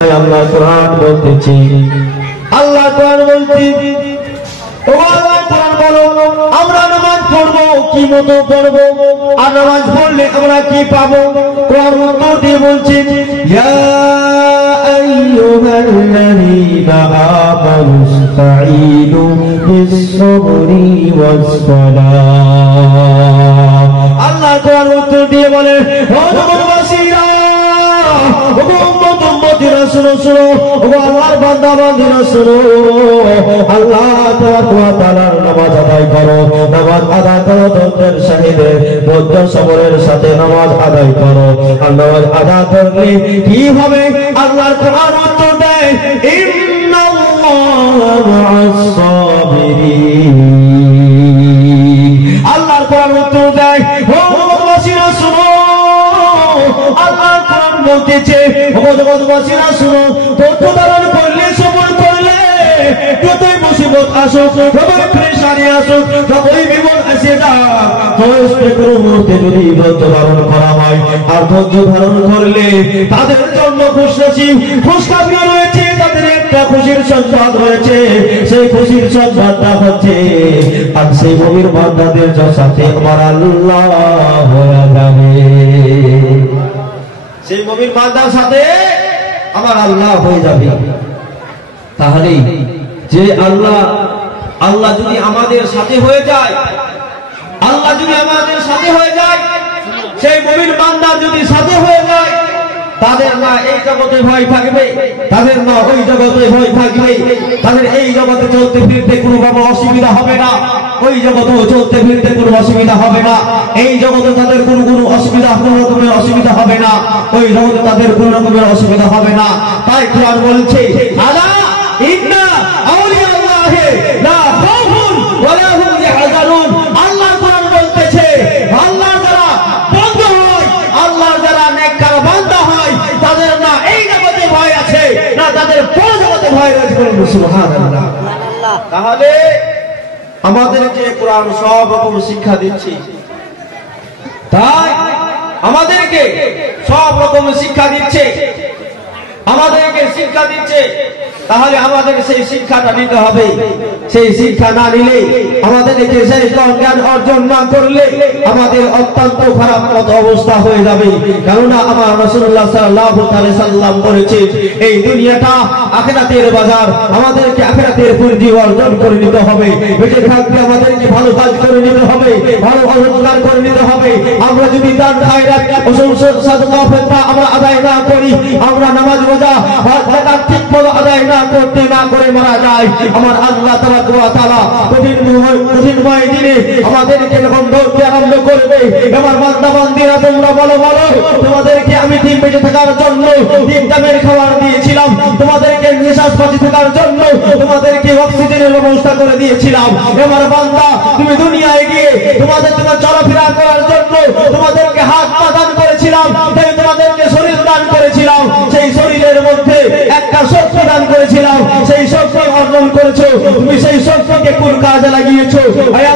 আল্লাহ কোরআন বলতেছি, আল্লাহ কোরআন বলছি, ও আল্লাহ কোরআন বলো আমরা নামাজ পড়বো কি মতো পড়বো, আর নামাজ পড়লে আমরা কি পাবো? কোরআন উত্তর দিয়ে বলছি, ইয়া আইয়ুহাল্লাযীনা আমানুস্তাঈনু বিস-সাবরি ওয়াস-সালাহ। আল্লাহ কোরআন উত্তর দিয়ে বলে, ও জগৎবাসীরা, ও উম্মতিরা শুনো শুনো, ও আল্লাহর বান্দা বান্দীরা শুনো, আল্লাহ তাআলার নামাজ আদায় করো, নামাজ আদায় করো ধৈর্যের সাথে, ধৈর্য সবরের সাথে নামাজ আদায় করো। আর নামাজ আদায় করলে কি হবে? আল্লাহর কোরআন উত্তর দেয়, ইন্নাল্লাহা মা'আস-সাবিরিন। আল্লাহর কোরআন উত্তর দেয়, ও জগৎবাসীরা শুনো, আল্লাহর কোরআন বলতেছে, ও জগৎবাসীরা শুনো, ধৈর্য ধারণ করলে, সবর করলে, যতই মুসিবত আসুক, যতই পেরেশানি আসুক, যতই বিপদ আসে যাক, কোনো মুহূর্তে যদি ধৈর্য ধারণ করা হয়, আর ধৈর্য ধারণ করলে তাদের জন্য খুশখবরি রয়েছে, তাদের একটা খুশির সংবাদ রয়েছে। সেই খুশির সংবাদটা হচ্ছে, আর সেই মুমিন বান্দাদের সাথে আমার আল্লাহ হয়ে যাবে, সেই মুমিন বান্দার সাথে আমার আল্লাহ হয়ে যাবে। তাহলে যে আল্লাহ যদি আমাদের সাথে হয়ে যায়, আল্লাহ যদি আমাদের সাথে হয়ে যায়, সেই মুমিন বান্দা যদি সাথে হয়ে যায়, তাদের না এই জগতে ভয় থাকবে, তাদের না ওই জগতে ভয় থাকবে, তাদের এই জগতে চলতে ফিরতে কোনো রকম অসুবিধা হবে না, ওই জগতেও চলতে ফিরতে কোনো অসুবিধা হবে না, এই জগতে তাদের কোনো অসুবিধা, কোনো রকমের অসুবিধা হবে না, ওই জগতে তাদের কোনো রকমের অসুবিধা হবে না। তাই কোরআন বলছে, আলা ইন্না আউলিয়াল্লাহি লা খাউফুন ওয়ালা হুম ইয়াহজানুন। আল্লাহ কোরআন বলতেছে, আল্লাহ যারা বন্ধু হয়, আল্লাহ যারা নেককার বান্দা হয়, তাদের না এই জগতে ভয় আছে, না তাদের পর জগতে ভয় রয়েছে। সুবহানাল্লাহ। তাহলে আমাদেরকে কোরআন সব রকম শিক্ষা দিচ্ছে, তাই আমাদেরকে সব রকম শিক্ষা দিচ্ছে, আমাদেরকে শিক্ষা দিচ্ছে। তাহলে আমাদের সেই শিক্ষাটা নিতে হবে। সেই শিক্ষা না নিলে, আমাদেরকে সেই জ্ঞান অর্জন না করলে আমাদের অত্যন্ত খারাপ অবস্থা হয়ে যাবে। কেননা আমার রাসূলুল্লাহ সাল্লাল্লাহু আলাইহি সাল্লাম বলেছে, এই দুনিয়াটা আখিরাতের বাজার, আমাদেরকে আখিরাতের পুঁজি অর্জন করে নিতে হবে। বেঁচে থাকতে আমাদেরকে ভালো কাজ করে নিতে হবে, ভালো রোজগার করে নিতে হবে। আমরা যদি দান খায়রাত সাদকা ফিতরা আমরা আদায় না করি, আমরা নামাজ রোজা যাকাত ঠিকমতো আদায় না করতে না করে মারা যায়, আমার আল্লাহ তাআলা কঠিনময় দিনে আমাদেরকে যখন ধরতে আরম্ভ করবে, আমার বান্দা বান্দীরা তোমরা বলো তোমাদেরকে আমি দিন বেঁচে থাকার জন্য দিন দামের খাবার দিয়েছিলাম, তোমাদেরকে নিঃশ্বাস বাঁচিয়ে থাকার জন্য তোমাদেরকে অক্সিজেনের ব্যবস্থা করে দিয়েছিলাম। আমার বান্দা, তুমি দুনিয়ায় গিয়ে তোমাদের চলাফেরা করার জন্য তোমাদেরকে হাত পা দান করেছিলাম, তাই তোমাদেরকে শরীর দান করেছিলাম, সেই শরীরের মধ্যে একটা শক্তি দান করেছিলাম, সেই শক্তি অর্জন করেছো, তুমি সেই শক্তিকে কোন কাজে লাগিয়েছো?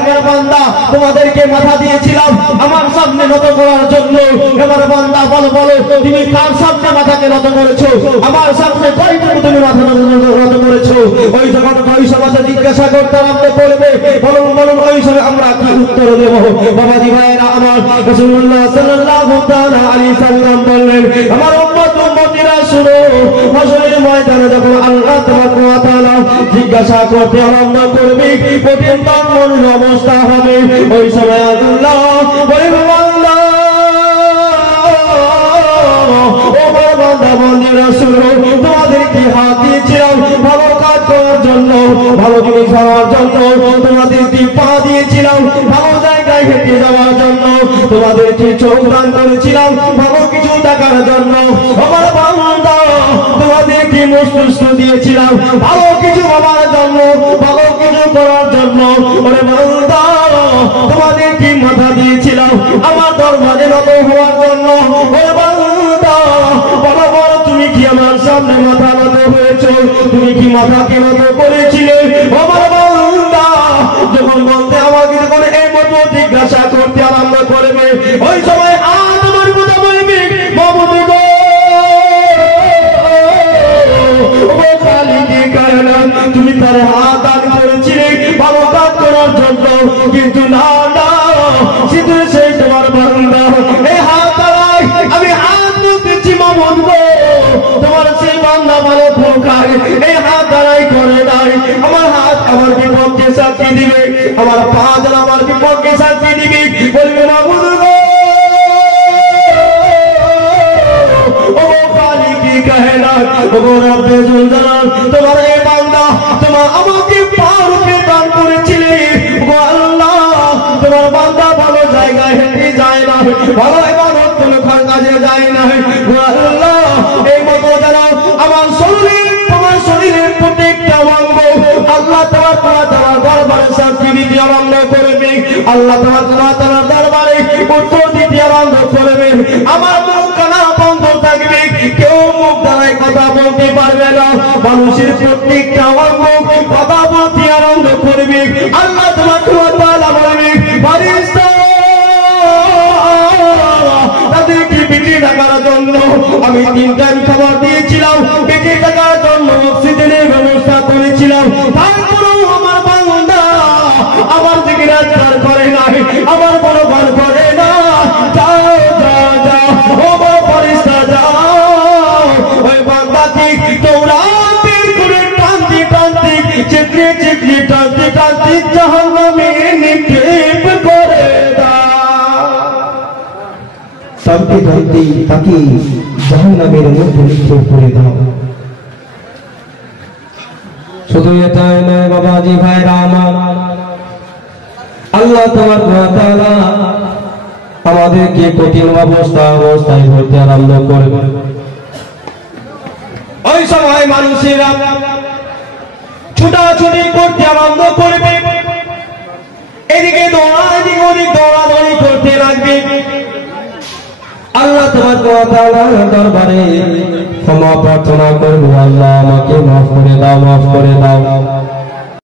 আমার বান্দা, তোমাদেরকে মাথা দিয়েছিলাম আমার সামনে নত করার জন্য। আমার বান্দা বলো তুমি কার সামনে মাথাকে নত করেছো? আমার সামনে কয়টুকু তুমি মাথা নত করেছো? ওই যখন ওই সমাজে জিজ্ঞাসা করতে আরম্ভ করবে, বলুন ওই সময় আমরা কি উত্তর দেব? বাবা দিভাইরা আমার, রাসূলুল্লাহ সাল্লাল্লাহু আলাইহি সাল্লাম বললেন, আমার উম্মতিরা শুনো, হাসরের ময়দানে যখন আল্লাহ তাআলা জিজ্ঞাসা করতে আরম্ভ করবে, কঠিন মন অবস্থা হবে, ওই সময় আল্লাহ বলবে, আল্লাহ ও বান্দা বান্দীরা শুনো, তোমাদেরকে হাত দিয়েছিলাম ভালো কাজ করার জন্য, ভালো জিনিস করার জন্য, তোমাদেরকে পা দিয়েছিলাম ভালো জায়গায় হেঁটে যাওয়ার জন্য, তোমাদেরকে চোখ দান করেছিলাম ভালো কিছু দেখার জন্য, আমার বান্দা তোমাদেরকে মস্তিষ্ক দিয়েছিলাম ভালো কিছু ভাবার জন্য, ভালো কিছু করার জন্য, ওরে বান্দা তোমাদেরকে মাথা দিয়েছিলাম আমার দরবারে নত হওয়ার জন্য, ওরে বান্দা বলো তুমি কি আমার সামনে মাথা নত হয়েছো? তুমি কি মাথাকে নত করেছিলে? আমার বান্দা যখন বলতে আমাকে যখন এই মতো জিজ্ঞাসা করতে আরম্ভ করবে, ওই সময় তোমার কথা বলবি, বাবু গো তুমি তার হাত দান করেছিলে ভালো কাজ করার জন্য, কিন্তু না না, শুধু সেই তোমার বান্দা এই হাত দ্বারাই আমি হাত তুলতেছি মামুন গো, তোমার সেই বান্দা ভালো প্রকার এই হাত দ্বারাই করে নাই। আমার হাত আমার বিপক্ষে সাক্ষী দিবে, আমার পা যেন আমার বিপক্ষে সাক্ষী দিবে, বলবে মামুন গো ও খালি কি কহে না ও রব্বে জুল জালাল, তোমার এই বান্দা তোমার আমাকে পারকে দান করেছিলে গো আল্লাহ, তোমার বান্দা ভালো জায়গায় হেঁটে যায় না, ভালো ইবাদত কোন কাজে যায় না গো আল্লাহ, এই মতো যেন আমার শরীর তোমার শরীরের প্রত্যেকটা অঙ্গ আল্লাহ তোমার দরবারে সাক্ষী দিতে আরম্ভ করবে, আল্লাহ তোমার দরবারে উত্তর দিতে আরম্ভ করবে। আমার মুখ কানা বন্ধ থাকবে, কেউ মুখ দ্বারাই কথা বলতে পারবে না, মানুষের প্রত্যেকটা অঙ্গ কথা বলতে আরম্ভ করবে। আল্লাহ তোমার বলবে ফারিস্তা তাদেরকে বেঁচে থাকার জন্য আমি 3 টাইম খাবার দিয়েছিলাম, বেঁচে থাকার জন্য অক্সিজেনের ব্যবস্থা করেছিলাম, তারপরেও আমার বান্দা আমার দিকে রাস্তার করে নাই, আমার বড় ভার করে না। যাও যাও যাও ও বড় ফারিস্তা যাও, ওই বান্দাকে দৌড়াতে করে টানতে টানতে চেকড়ে চেকড়ে টানতে টানতে জাহান্নামে নিক্ষেপ করে দাও, টানতে টানতে তাকে জাহান্নামের মধ্যে নিক্ষেপ করে দাও। শুধু এটাই নয় বাবাজি ভাইরা আমার, আল্লাহ তাআলা আমাদেরকে কঠিন অবস্থায় হতে আরম্ভ করবে। ওই সময় মানুষেরা ছুটাছুটি করতে আরম্ভ করবে, এদিকে দৌড়া এদিকে ওদিক দৌড়াদৌড়ি করতে লাগবে। আল্লাহ তাআলার দরবারে ক্ষমা প্রার্থনা করবে, আল্লাহ আমাকে মাফ করে দাও, মাফ করে দাও।